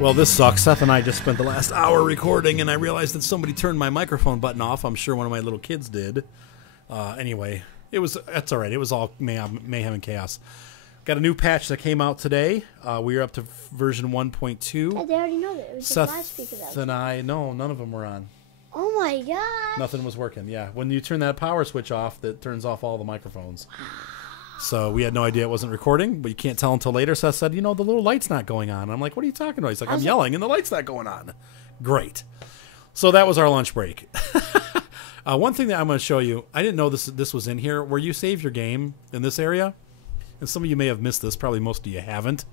Well, this sucks. Seth and I just spent the last hour recording, and I realized that somebody turned my microphone button off. I'm sure one of my little kids did. Anyway, that's all right. It was all mayhem and chaos. Got a new patch that came out today. We are up to version 1.2. Yeah, they already know that. It was Seth just last week of that. and I, no, none of them were on. Oh my god. Nothing was working, yeah. When you turn that power switch off, that turns off all the microphones. So we had no idea it wasn't recording, but you can't tell until later. Seth said, the little light's not going on. And I'm like, what are you talking about? He's like, I'm yelling and the light's not going on. Great. So that was our lunch break. One thing that I'm going to show you, I didn't know this was in here, where you save your game in this area. And some of you may have missed this, probably most of you haven't.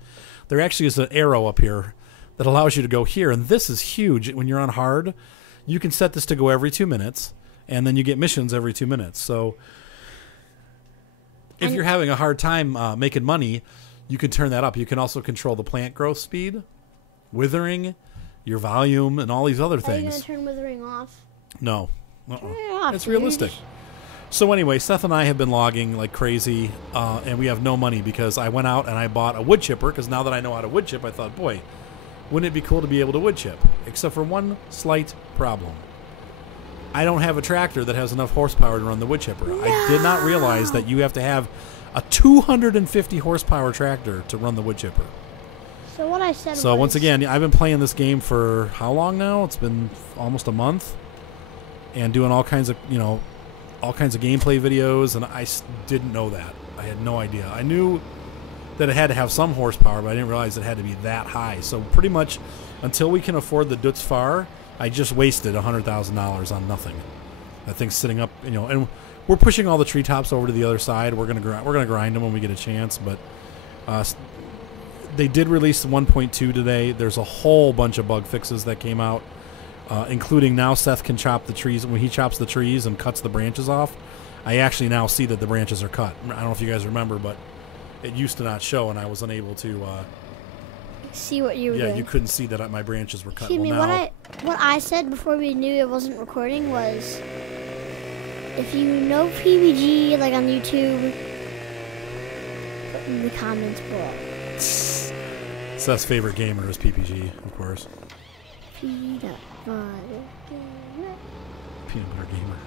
There actually is an arrow up here that allows you to go here. And this is huge. When you're on hard, you can set this to go every 2 minutes, and then you get missions every 2 minutes. So if you're having a hard time making money, you can turn that up. You can also control the plant growth speed, withering, your volume, and all these other things. Are you going to turn withering off? No. Turn it off, It's dude. realistic. So anyway, Seth and I have been logging like crazy, and we have no money because I went out and I bought a wood chipper, because now that I know how to wood chip, I thought, boy, wouldn't it be cool to be able to wood chip? Except for one slight problem. I don't have a tractor that has enough horsepower to run the wood chipper. No. I did not realize that you have to have a 250 horsepower tractor to run the wood chipper. So what I said So once again, I've been playing this game for how long now? It's been almost a month, and doing all kinds of gameplay videos, and I didn't know that. I had no idea. I knew that it had to have some horsepower, but I didn't realize it had to be that high. So pretty much until we can afford the Dutz Far, I just wasted $100,000 on nothing. That thing's sitting up, and we're pushing all the treetops over to the other side. We're gonna grind them when we get a chance, but they did release 1.2 today. There's a whole bunch of bug fixes that came out, including now Seth can chop the trees. When he chops the trees and cuts the branches off, I actually now see that the branches are cut. I don't know if you guys remember, but it used to not show, and I was unable to see what you were doing. Yeah, you couldn't see that my branches were cut. Excuse me, what I said before we knew it wasn't recording was, if you know PBG, like on YouTube, put in the comments below. Seth's favorite gamer is PPG, of course. Peanut butter gamer. Peanut butter gamer.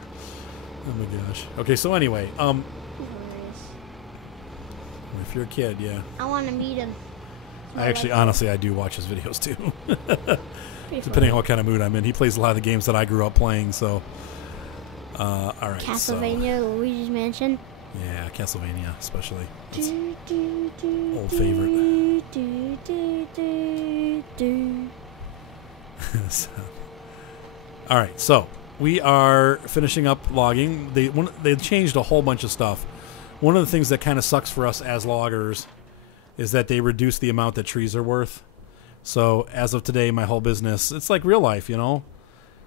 Oh my gosh. Okay, so anyway, if you're a kid, yeah. I want to meet him. Honestly, I do watch his videos too. Depending on what kind of mood I'm in. He plays a lot of the games that I grew up playing, so. All right. Castlevania, Luigi's Mansion. Yeah, Castlevania, especially. Old favorite. All right, so we are finishing up logging. They changed a whole bunch of stuff. One of the things that kind of sucks for us as loggers is that they reduce the amount that trees are worth. So as of today, my whole business, it's like real life,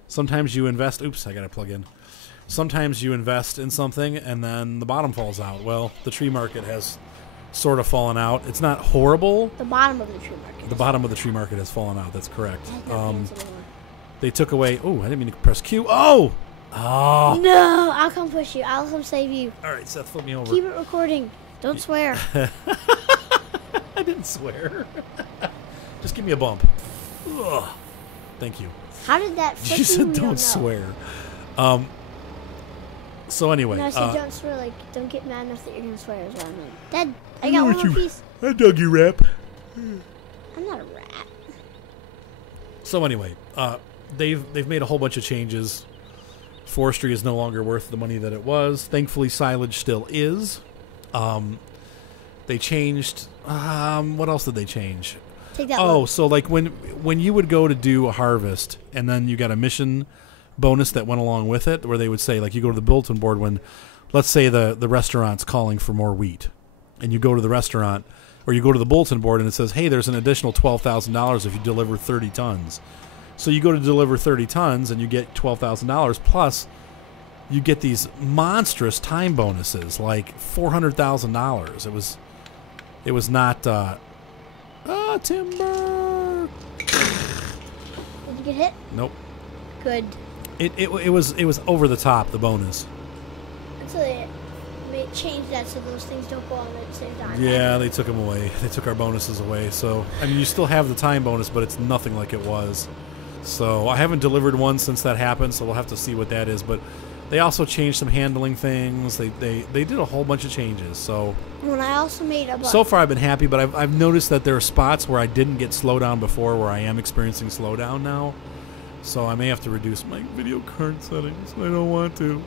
Sometimes you invest. Oops, I got to plug in. Sometimes you invest in something and then the bottom falls out. Well, the tree market has sort of fallen out. It's not horrible. The bottom of the tree market. The bottom of the tree market has fallen out. That's correct. They took away. Oh, I didn't mean to press Q. Oh! No, I'll come push you. I'll come save you. All right, Seth, flip me over. Keep it recording. Don't swear. I didn't swear. Just give me a bump. Ugh. Thank you. How did that flip you? Said don't swear. So anyway. No, I said don't swear. Like, don't get mad enough that you're going to swear is what I mean. Dad, I got one more piece. I dug you, rap. I'm not a rat. So anyway, they've made a whole bunch of changes. Forestry is no longer worth the money that it was. Thankfully, silage still is. They changed. What else did they change? Take that so like when you would go to do a harvest and then you got a mission bonus that went along with it, where they would say, like, you go to the bulletin board when, let's say the restaurant's calling for more wheat, and you go to the restaurant or you go to the bulletin board and it says, hey, there's an additional $12,000 if you deliver 30 tons. So you go to deliver 30 tons and you get $12,000 plus you get these monstrous time bonuses, like $400,000. It was not timber. Did you get hit? Nope. Good. It was over the top, the bonus. Until it changed that so those things don't go on at the same time. Yeah, they took them away. They took our bonuses away. So, I mean, you still have the time bonus, but it's nothing like it was. So, I haven't delivered one since that happened, so we'll have to see what that is. But they also changed some handling things. They did a whole bunch of changes. So, When I also made a so far I've been happy, but I've noticed that there are spots where I didn't get slowdown before where I am experiencing slowdown now. So, I may have to reduce my video card settings. I don't want to.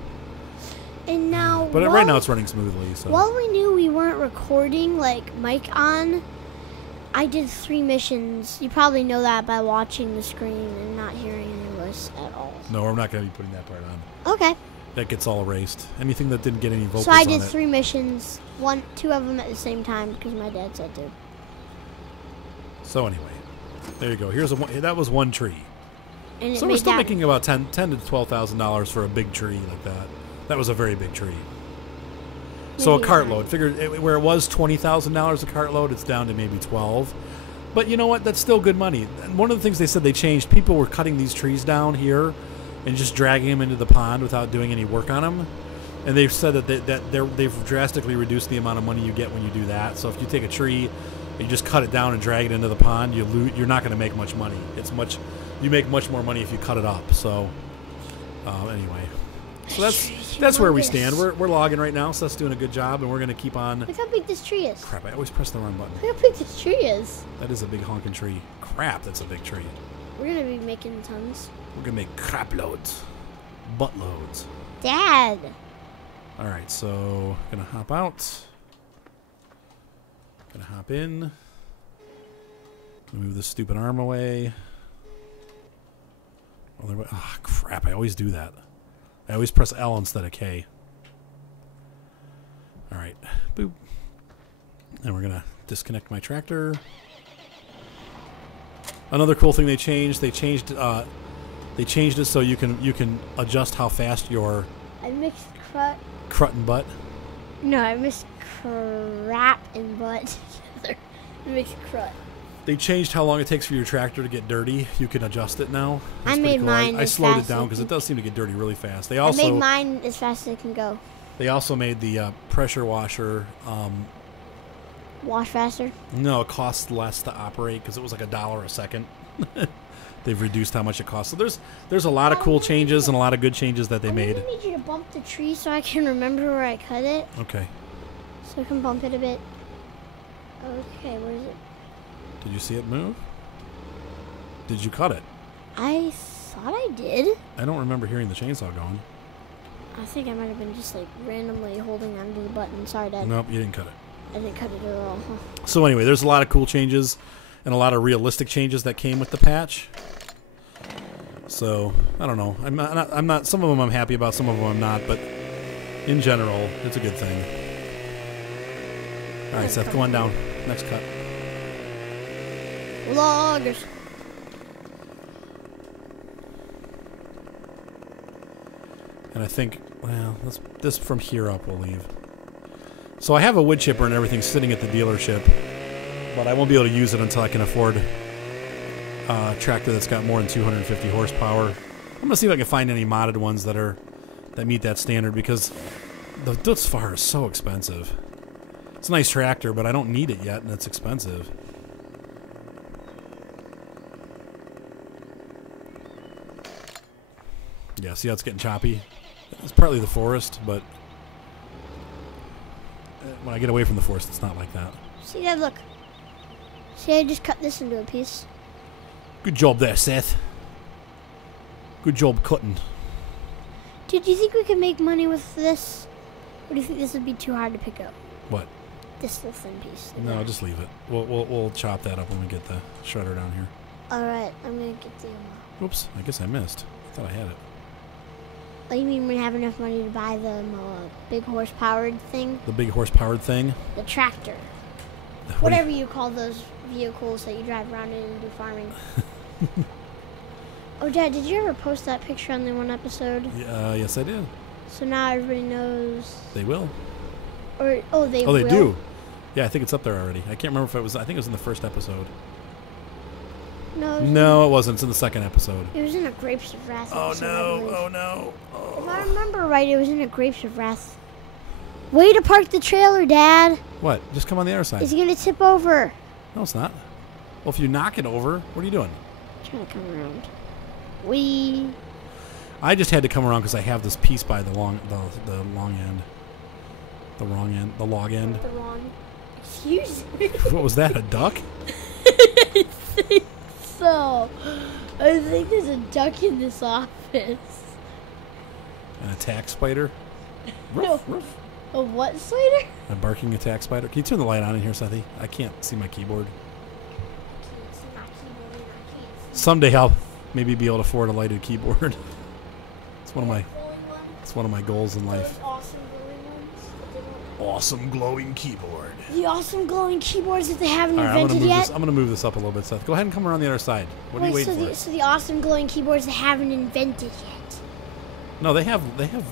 And now, But right now it's running smoothly. So. While we knew we weren't recording, like, mic on, I did 3 missions. You probably know that by watching the screen and not hearing any voice at all. No, I'm not going to be putting that part on. Okay. That gets all erased. Anything that didn't get any vocals So I on did it. 3 missions, 2 of them at the same time because my dad said to. So anyway, there you go. That was one tree. And So we're still making about $10,000 to $12,000 for a big tree like that. That was a very big tree. So a Maybe cartload. Where it was $20,000 a cartload, it's down to maybe 12. But you know what? That's still good money. And one of the things they said they changed, people were cutting these trees down here and just dragging them into the pond without doing any work on them. And they've said that they've drastically reduced the amount of money you get when you do that. So if you take a tree, you just cut it down and drag it into the pond, you're not going to make much money. You make much more money if you cut it up. So anyway. So that's where we stand. We're logging right now. Seth's doing a good job, and we're going to keep on. Look how big this tree is. Crap, I always press the wrong button. Look how big this tree is. That is a big honking tree. Crap, that's a big tree. We're going to be making tons. We're going to make crap loads. Butt loads. Dad. All right, so going to hop out. Going to hop in. Move this stupid arm away. Oh, crap, I always do that. I always press L instead of K. All right, boop. And we're gonna disconnect my tractor. Another cool thing they changed it so you can adjust how fast your I mixed crut and butt. No, I mixed crap and butt together. I mixed crut. They changed how long it takes for your tractor to get dirty. You can adjust it now. That's I made mine. I slowed it down because it does seem to get dirty really fast. I made mine as fast as it can go. They also made the pressure washer. Wash faster? No, it costs less to operate because it was like $1 a second. They've reduced how much it costs. So there's a lot of cool changes and a lot of good changes that they made. I need you to bump the tree so I can remember where I cut it. Okay. So I can bump it a bit. Okay, where is it? Did you see it move? Did you cut it? I thought I did. I don't remember hearing the chainsaw going. I think I might have been just like randomly holding onto the button. Sorry, Dad. Nope, you didn't cut it. I didn't cut it at all. Huh. So anyway, there's a lot of cool changes and a lot of realistic changes that came with the patch. So I don't know. I'm not. Some of them I'm happy about. Some of them I'm not. But in general, it's a good thing. All right, Seth, go on down. Next cut. Loggers. And I think, well, this from here up we'll leave. So I have a wood chipper and everything sitting at the dealership, but I won't be able to use it until I can afford a tractor that's got more than 250 horsepower. I'm gonna see if I can find any modded ones that meet that standard because the Dutzfar is so expensive. It's a nice tractor, but I don't need it yet, and it's expensive. Yeah, see how it's getting choppy? It's partly the forest, but when I get away from the forest, it's not like that. See, Dad, look. See, I just cut this into a piece. Good job there, Seth. Good job cutting. Dude, do you think we could make money with this? Or do you think this would be too hard to pick up? What? This little thin piece. No, just leave it. We'll chop that up when we get the shredder down here. Alright, I'm gonna get the... Oops, I guess I missed. I thought I had it. Oh, you mean we have enough money to buy the big horse-powered thing? The big horse-powered thing? The tractor. Whatever you call those vehicles that you drive around in and do farming. Oh, Dad, did you ever post that picture on the one episode? Yes, I did. So now everybody knows. They will. Or they will. Oh, they do. Yeah, I think it's up there already. I can't remember if it was. I think it was in the first episode. No, it wasn't. It's in the second episode. It was in a Grapes of Wrath Oh episode, no! I believe. Oh no! Oh. If I remember right, it was in a Grapes of Wrath Way to park the trailer, Dad. What? Just come on the other side. It's going to tip over. No, it's not. Well, if you knock it over, what are you doing? I'm trying to come around. I just had to come around because I have this piece by the long end. The wrong end. The log end. The wrong. Excuse me. What was that? A duck? I think so. I think there's a duck in this office. An attack spider? No. A what spider? A barking attack spider. Can you turn the light on in here, Sethy? I can't see my keyboard. Someday I'll maybe be able to afford a lighted keyboard. It's one of my goals in life. Awesome glowing ones. Awesome glowing keyboard. The awesome glowing keyboards that they haven't All right, invented yet. I'm gonna move this up a little bit, Seth. Go ahead and come around the other side. What are you waiting for? So the awesome glowing keyboards they haven't invented yet. No, they have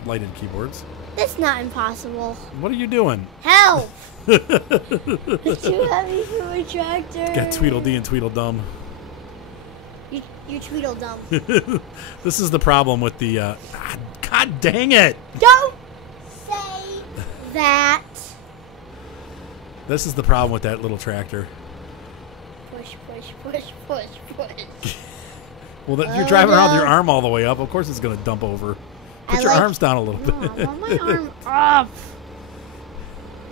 lighted keyboards. That's not impossible. What are you doing? Help! It's too heavy for my tractor. Got Tweedledee and Tweedledum. You're Tweedledum. This is the problem with the. God dang it! Don't say that. This is the problem with that little tractor. Push, push, push, push, push. Well, you're driving around with your arm all the way up. Of course, it's going to dump over. Put your arms down a little bit. I want my arm up.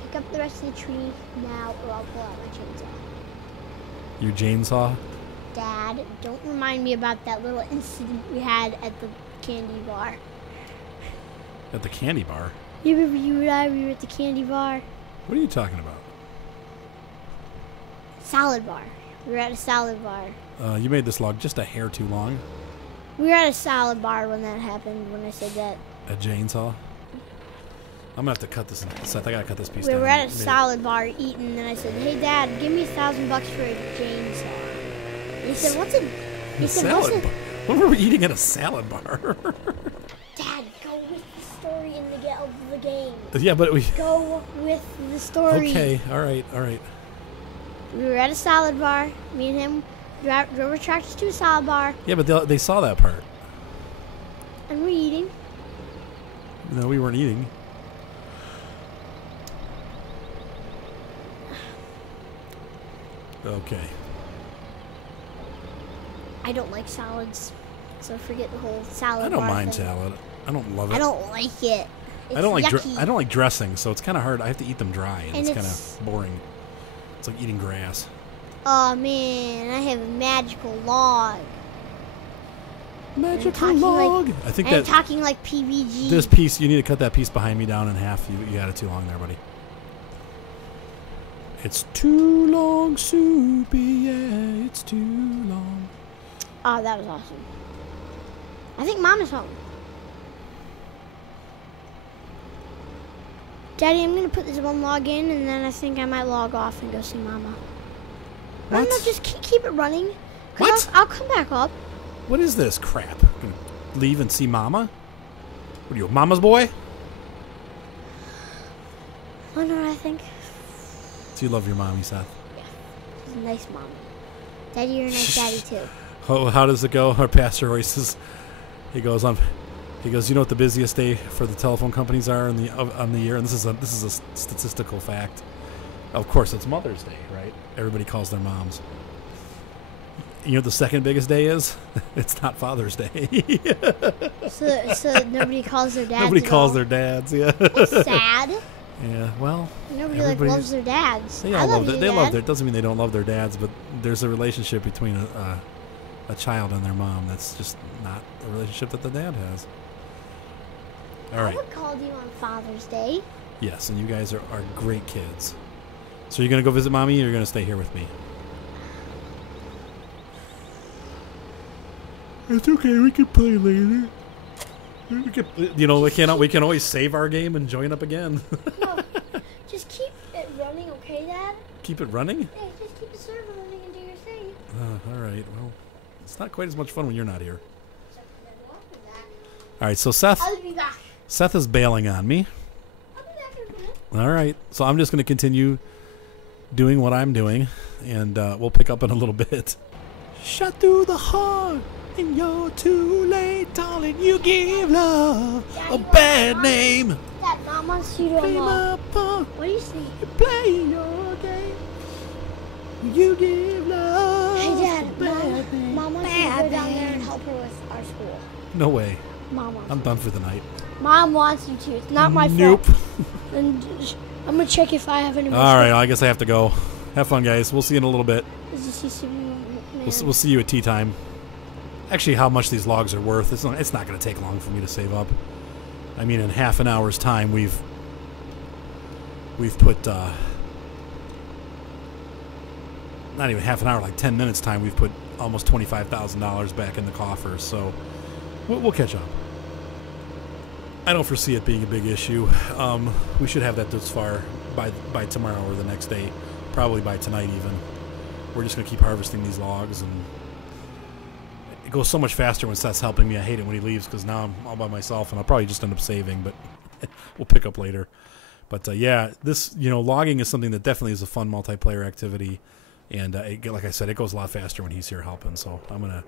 Pick up the rest of the tree now, or I'll pull out my chainsaw. Your chainsaw? Dad, don't remind me about that little incident we had at the candy bar. At the candy bar? You remember you and I, we were at the candy bar? What are you talking about? Salad bar. We were at a salad bar. You made this log just a hair too long. We were at a salad bar when that happened, when I said that. A chainsaw? I'm going to have to cut this. Seth, I got to cut this piece down. We were at a salad bar eating, and I said, "Hey, Dad, give me $1,000 for a chainsaw." And he said, "What's a..." He said, salad bar? What were we eating at a salad bar? Dad, go with the story in the game. Yeah, but we... Go with the story. Okay, all right. We were at a salad bar. Me and him drove our tractors to a salad bar. Yeah, but they saw that part. And we're eating. No, we weren't eating. Okay. I don't like salads, so forget the whole salad bar I don't mind thing. salad. I don't love it. I don't like it. It's I don't like yucky. I don't like dressing, so it's kind of hard. I have to eat them dry, and it's kind it's- of boring. It's like eating grass. Oh man, I have a magical log. Magical log. I think I'm that talking like PVG. this piece, you need to cut that piece behind me down in half. You got it too long there, buddy. It's too long, Soupy. Yeah, it's too long. Oh, that was awesome. I think Mom is home. Daddy, I'm gonna put this one log in, and then I think I might log off and go see Mama. I don't know, What? just keep it running. 'Cause What? I'll come back up. What is this crap? Gonna leave and see Mama? What are you, Mama's boy? I know what I think. Do you love your mommy, Seth? She's a nice mom. Daddy, you're a nice daddy too. Oh, how does it go? Our pastor always says, he goes, you know what the busiest day for the telephone companies are on the year? And this is a statistical fact. Of course, it's Mother's Day, right? Everybody calls their moms. You know what the second biggest day is? It's not Father's Day. So nobody calls their dads. Nobody at calls all? their dads. Yeah. That's sad. Yeah. Well. Nobody everybody- loves their dads. They I all love love. you, They Dad. love their. Doesn't mean they don't love their dads, but there's a relationship between a child and their mom that's just not a relationship that the dad has. All I right. would call you on Father's Day. Yes, and you guys are great kids. So you're gonna go visit mommy, or you're gonna stay here with me? It's okay. We can play later. We can always save our game and join up again. No, just keep it running, okay, Dad? Keep it running. Yeah, just keep the server running and do your thing. All right. Well, it's not quite as much fun when you're not here. All right. So I'll be back. Seth is bailing on me. I'll be back in a minute. All right. So I'm just going to continue doing what I'm doing, and we'll pick up in a little bit. Shut through the heart. And you're too late, darling. You give love a bad name. Dad, Mom wants you to Play my part. What do you say? You play your game. You give love Hey, Dad, a bad name. Mom wants you to go down there and help her with our school. No way. Mom wants I'm done for the night. Mom wants you to. It's not my Nope. fault. And I'm going to check if I have any more All right, I guess I have to go. Have fun, guys. We'll see you in a little bit. Is this Superman? We'll see you at tea time. Actually, how much these logs are worth, it's not going to take long for me to save up. I mean, in half an hour's time, we've put, not even half an hour, like 10 minutes time, we've put almost $25,000 back in the coffers, so we'll catch up. I don't foresee it being a big issue. We should have that this far by tomorrow or the next day, probably by tonight even. We're just going to keep harvesting these logs, and it goes so much faster when Seth's helping me. I hate it when he leaves because now I'm all by myself, and I'll probably just end up saving, but we'll pick up later. But yeah, this, logging is something that definitely is a fun multiplayer activity, and like I said, it goes a lot faster when he's here helping, so I'm going to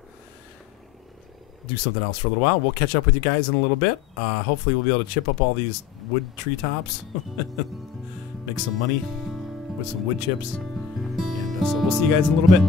do something else for a little while. We'll catch up with you guys in a little bit. Hopefully we'll be able to chip up all these wood treetops, make some money with some wood chips. And so we'll see you guys in a little bit.